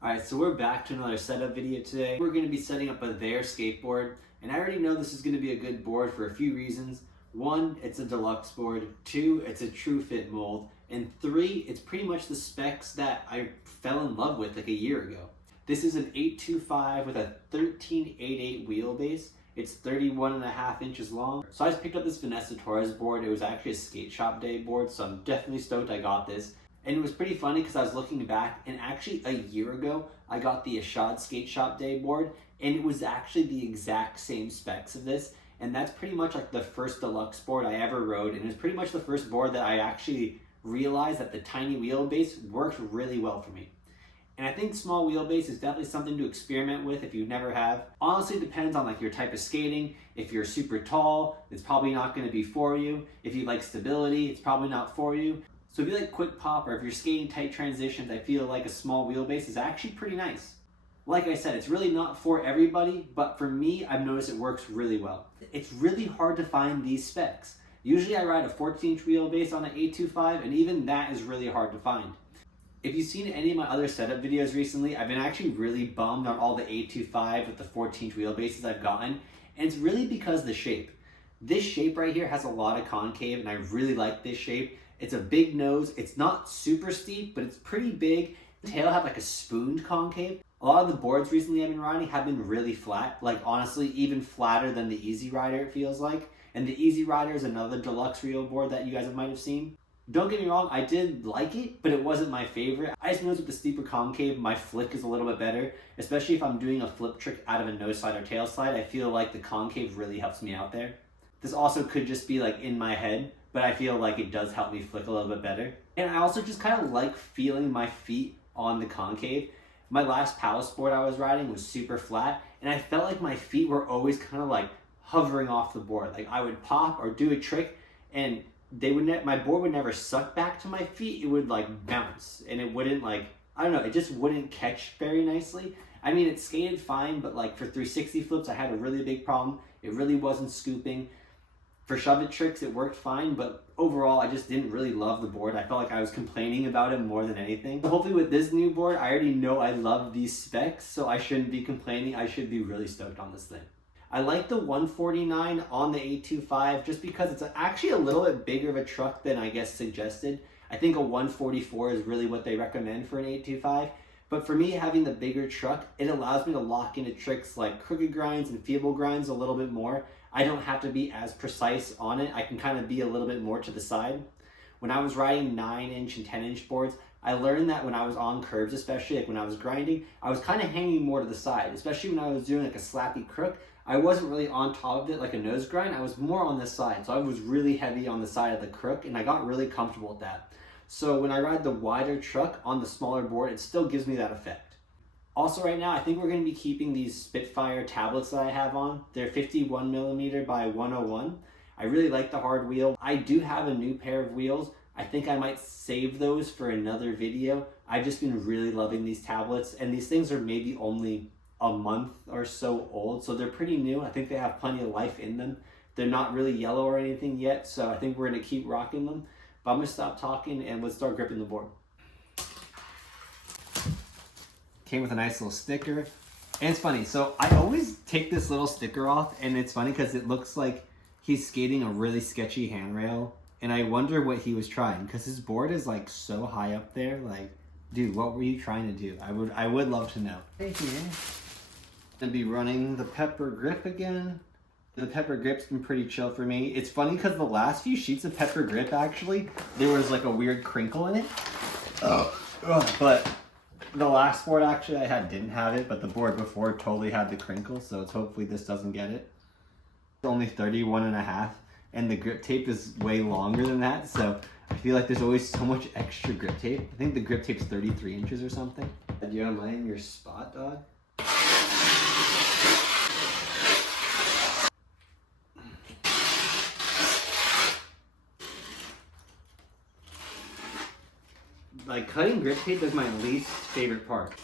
Alright, so we're back to another setup video today. We're going to be setting up a There skateboard, and I already know this is going to be a good board for a few reasons. One, it's a deluxe board. Two, it's a true fit mold. And three, it's pretty much the specs that I fell in love with like a year ago. This is an 825 with a 1388 wheelbase. It's 31.5 inches long. So I just picked up this Vanessa Torres board. It was actually a skate shop day board, so I'm definitely stoked I got this. And it was pretty funny because I was looking back, and actually a year ago, I got the Ashad Skate Shop Day board, and it was actually the exact same specs of this. And that's pretty much like the first deluxe board I ever rode, and it was pretty much the first board that I actually realized that the tiny wheelbase worked really well for me. And I think small wheelbase is definitely something to experiment with if you never have. Honestly, it depends on like your type of skating. If you're super tall, it's probably not going to be for you. If you like stability, it's probably not for you. So if you like quick pop or if you're skating tight transitions, I feel like a small wheelbase is actually pretty nice. Like I said, it's really not for everybody, but for me, I've noticed it works really well. It's really hard to find these specs. Usually I ride a 14-inch wheelbase on an 825, and even that is really hard to find. If you've seen any of my other setup videos recently, I've been actually really bummed on all the 825 with the 14-inch wheelbases I've gotten, and it's really because of the shape. This shape right here has a lot of concave, and I really like this shape. It's a big nose. It's not super steep, but it's pretty big. The tail have like a spooned concave. A lot of the boards recently I've been riding have been really flat. Like honestly, even flatter than the Easy Rider it feels like. And the Easy Rider is another deluxe reel board that you guys might have seen. Don't get me wrong, I did like it, but it wasn't my favorite. I just noticed with the steeper concave, my flick is a little bit better. Especially if I'm doing a flip trick out of a nose slide or tail slide, I feel like the concave really helps me out there. This also could just be like in my head, but I feel like it does help me flick a little bit better. And I also just kind of like feeling my feet on the concave. My last Palace board I was riding was super flat, and I felt like my feet were always kind of like hovering off the board. Like I would pop or do a trick, and my board would never suck back to my feet. It would like bounce, and it wouldn't like, I don't know, it just wouldn't catch very nicely. I mean, it skated fine, but like for 360 flips, I had a really big problem. It really wasn't scooping. For shove it tricks, it worked fine, but overall, I just didn't really love the board. I felt like I was complaining about it more than anything. So hopefully with this new board, I already know I love these specs, so I shouldn't be complaining. I should be really stoked on this thing. I like the 149 on the 825 just because it's actually a little bit bigger of a truck than I guess suggested. I think a 144 is really what they recommend for an 825. But for me, having the bigger truck, it allows me to lock into tricks like crooked grinds and feeble grinds a little bit more. I don't have to be as precise on it. I can kind of be a little bit more to the side. When I was riding 9-inch and 10-inch boards, I learned that when I was on curbs, especially like when I was grinding, I was kind of hanging more to the side, especially when I was doing like a slappy crook. I wasn't really on top of it like a nose grind. I was more on this side. So I was really heavy on the side of the crook, and I got really comfortable with that. So when I ride the wider truck on the smaller board, it still gives me that effect. Also right now, I think we're going to be keeping these Spitfire tablets that I have on. They're 51mm by 101. I really like the hard wheel. I do have a new pair of wheels. I think I might save those for another video. I've just been really loving these tablets, and these things are maybe only a month or so old, so they're pretty new. I think they have plenty of life in them. They're not really yellow or anything yet, so I think we're going to keep rocking them. But I'm going to stop talking and let's start gripping the board. Came with a nice little sticker. And it's funny, so I always take this little sticker off, and it's funny because it looks like he's skating a really sketchy handrail, and I wonder what he was trying because his board is like so high up there. Like, dude, what were you trying to do? I would love to know. Right here, gonna be running the Pepper Grip again. The Pepper Grip's been pretty chill for me. It's funny because the last few sheets of Pepper Grip, actually, there was like a weird crinkle in it. But the last board actually I had didn't have it, but the board before totally had the crinkle, so it's hopefully this doesn't get it. It's only 31.5, and the grip tape is way longer than that, so I feel like there's always so much extra grip tape. I think the grip tape's 33 inches or something. Do you want to in your spot, dog? Like, cutting grip tape is my least favorite part.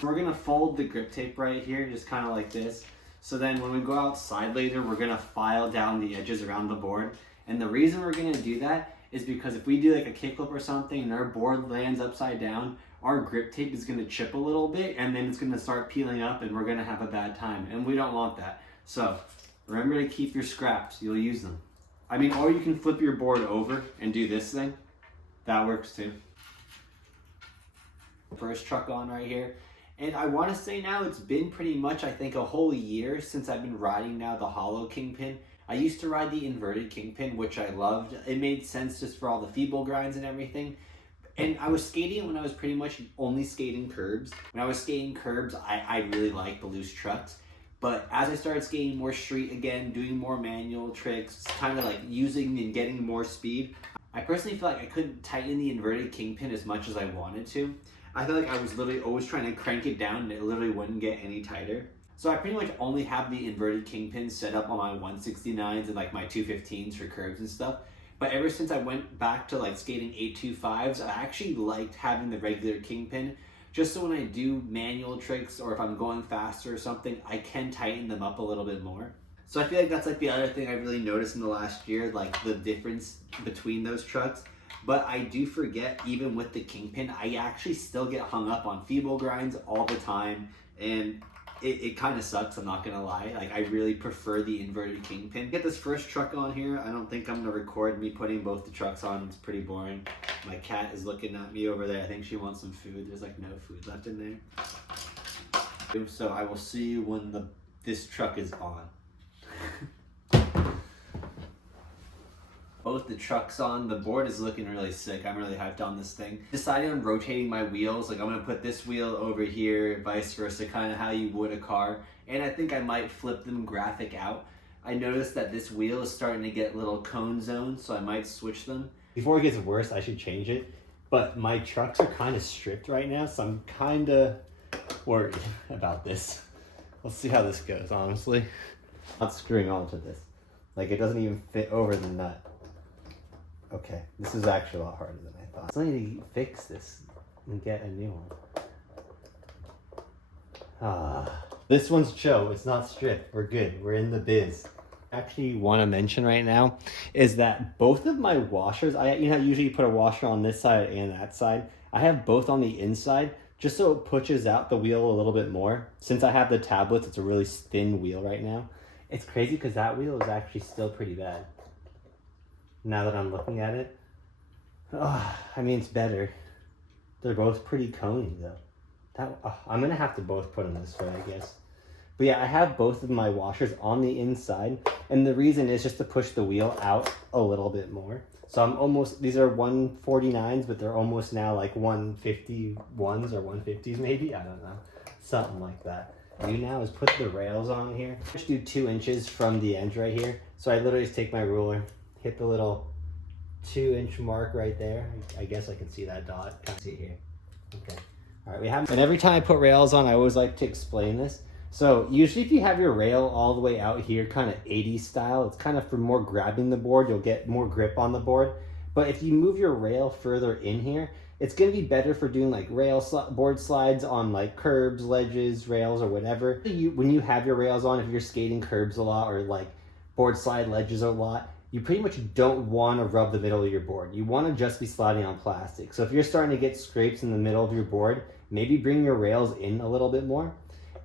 We're gonna fold the grip tape right here, just kind of like this. So then when we go outside later, we're gonna file down the edges around the board. And the reason we're gonna do that is because if we do like a kickflip or something and our board lands upside down, our grip tape is going to chip a little bit and then it's going to start peeling up and we're going to have a bad time, and we don't want that. So remember to keep your scraps, you'll use them. I mean, or you can flip your board over and do this thing. That works too. First truck on right here. And I want to say now it's been pretty much, I think, a whole year since I've been riding now the hollow kingpin. I used to ride the inverted kingpin, which I loved. It made sense just for all the feeble grinds and everything. And I was skating when I was pretty much only skating curbs. When I was skating curbs, I really liked the loose trucks. But as I started skating more street again, doing more manual tricks, kind of like using and getting more speed, I personally feel like I couldn't tighten the inverted kingpin as much as I wanted to. I feel like I was literally always trying to crank it down and it literally wouldn't get any tighter. So I pretty much only have the inverted kingpin set up on my 169s and like my 215s for curbs and stuff. But ever since I went back to like skating 825s, I actually liked having the regular kingpin, just so when I do manual tricks or if I'm going faster or something, I can tighten them up a little bit more. So I feel like that's like the other thing I really noticed in the last year, like the difference between those trucks. But I do forget, even with the kingpin, I actually still get hung up on feeble grinds all the time. And it kind of sucks, I'm not gonna lie. Like, I really prefer the inverted kingpin. Get this first truck on here. I don't think I'm gonna record me putting both the trucks on. It's pretty boring. My cat is looking at me over there. I think she wants some food. There's like no food left in there. So I will see you when this truck is on. Both the trucks on, the board is looking really sick. I'm really hyped on this thing. Deciding on rotating my wheels, like I'm gonna put this wheel over here, vice versa, kind of how you would a car. And I think I might flip them graphic out. I noticed that this wheel is starting to get little cone zones, so I might switch them. Before it gets worse, I should change it. But my trucks are kind of stripped right now, so I'm kind of worried about this. Let's see how this goes, honestly. Not screwing onto this. Like, it doesn't even fit over the nut. Okay, this is actually a lot harder than I thought. I need to fix this and get a new one. This one's chill. It's not stripped. We're good. We're in the biz. Actually want to mention right now is that both of my washers, usually you put a washer on this side and that side. I have both on the inside just so it pushes out the wheel a little bit more. Since I have the tablets, it's a really thin wheel right now. It's crazy because that wheel is actually still pretty bad. Now that I'm looking at it, I mean, it's better. They're both pretty coney though. I'm gonna have to both put them this way, I guess. But yeah, I have both of my washers on the inside, and the reason is just to push the wheel out a little bit more. So I'm almost, these are 149s, but they're almost now like 151s or 150s maybe, I don't know. Something like that. What I do now is put the rails on here. Just do 2 inches from the edge right here. So I literally just take my ruler, hit the little 2-inch mark right there. I guess I can see that dot. Can't see it here. Okay. All right, we have, and every time I put rails on, I always like to explain this. So usually if you have your rail all the way out here, kind of 80s style, it's kind of for more grabbing the board. You'll get more grip on the board. But if you move your rail further in here, it's going to be better for doing like board slides on like curbs, ledges, rails, or whatever. When you have your rails on, if you're skating curbs a lot or like board slide ledges a lot, you pretty much don't want to rub the middle of your board. You want to just be sliding on plastic. So if you're starting to get scrapes in the middle of your board, maybe bring your rails in a little bit more.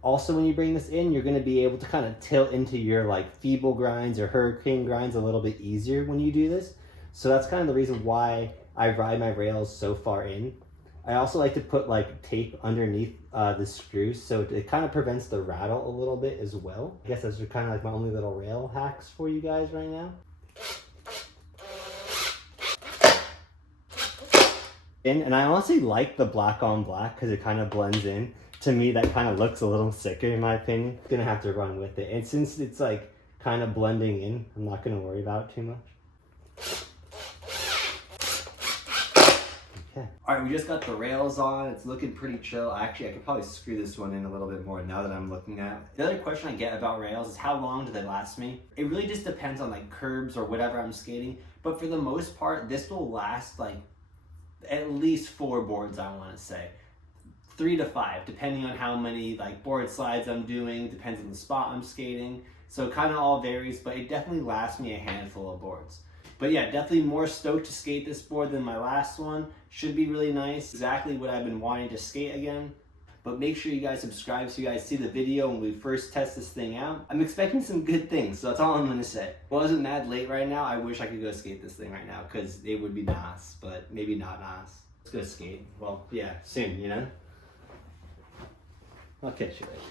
Also, when you bring this in, you're going to be able to kind of tilt into your like feeble grinds or hurricane grinds a little bit easier when you do this. So that's kind of the reason why I ride my rails so far in. I also like to put like tape underneath the screws, so it kind of prevents the rattle a little bit as well. I guess those are kind of like my only little rail hacks for you guys right now. And I honestly like the black on black because it kind of blends in. To me, that kind of looks a little sicker in my opinion. Gonna have to run with it. And since it's like kind of blending in, I'm not gonna worry about it too much. Okay. All right, we just got the rails on. It's looking pretty chill. Actually, I could probably screw this one in a little bit more now that I'm looking at it. The other question I get about rails is how long do they last me? It really just depends on like curbs or whatever I'm skating. But for the most part, this will last like at least 4 boards, I want to say. 3 to 5, depending on how many like board slides I'm doing, depends on the spot I'm skating. So it kind of all varies, but it definitely lasts me a handful of boards. But yeah, definitely more stoked to skate this board than my last one. Should be really nice. Exactly what I've been wanting to skate again. But make sure you guys subscribe so you guys see the video when we first test this thing out. I'm expecting some good things, so that's all I'm gonna say. Well, isn't that late right now? I wish I could go skate this thing right now, because it would be nice, but maybe not nice. Let's go skate. Well, yeah, soon, you know? I'll catch you later.